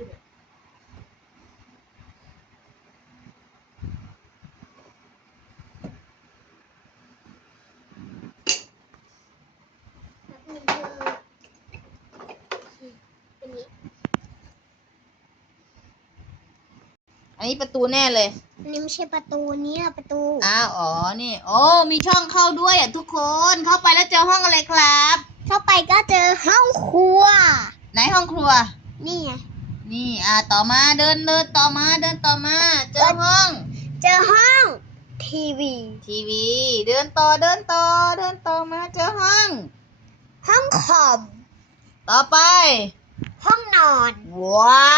อันนี้ประตูแน่เลย นี่ไม่ใช่ประตูเนี่ยประตู อ้าวอ๋อ นี่ โอ้ มีช่องเข้าด้วยอะทุกคน เข้าไปแล้วเจอห้องอะไรครับ เข้าไปก็เจอห้องครัว ไหนห้องครัว นี่ไง นี่อ่าต่อมาเดินเดินต่อมาเดินต่อมา เจอห้อง เจอห้อง ทีวี ทีวี เดินต่อเดินต่อเดินต่อมาเจอห้อง ห้องคอม ต่อไป ห้องนอน ว้า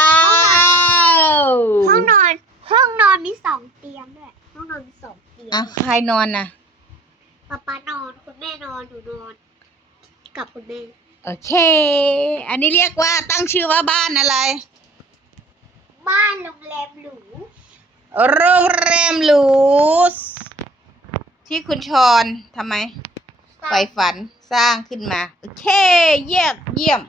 วห้องนอน ห้องนอนมีสองเตียงด้วย ห้องนอนมีสองเตียงอะใครนอนนะป๊าป๊านอนคุณแม่นอนหนูนอน กับคุณแม่ โอเค อันนี้เรียกว่าตั้งชื่อว่าบ้านอะไร บ้านโรงแรมหรู โรงแรมหรูที่คุณชอนทำไมไฟฝันสร้างขึ้นมา โอเค เยี่ยมเยี่ยม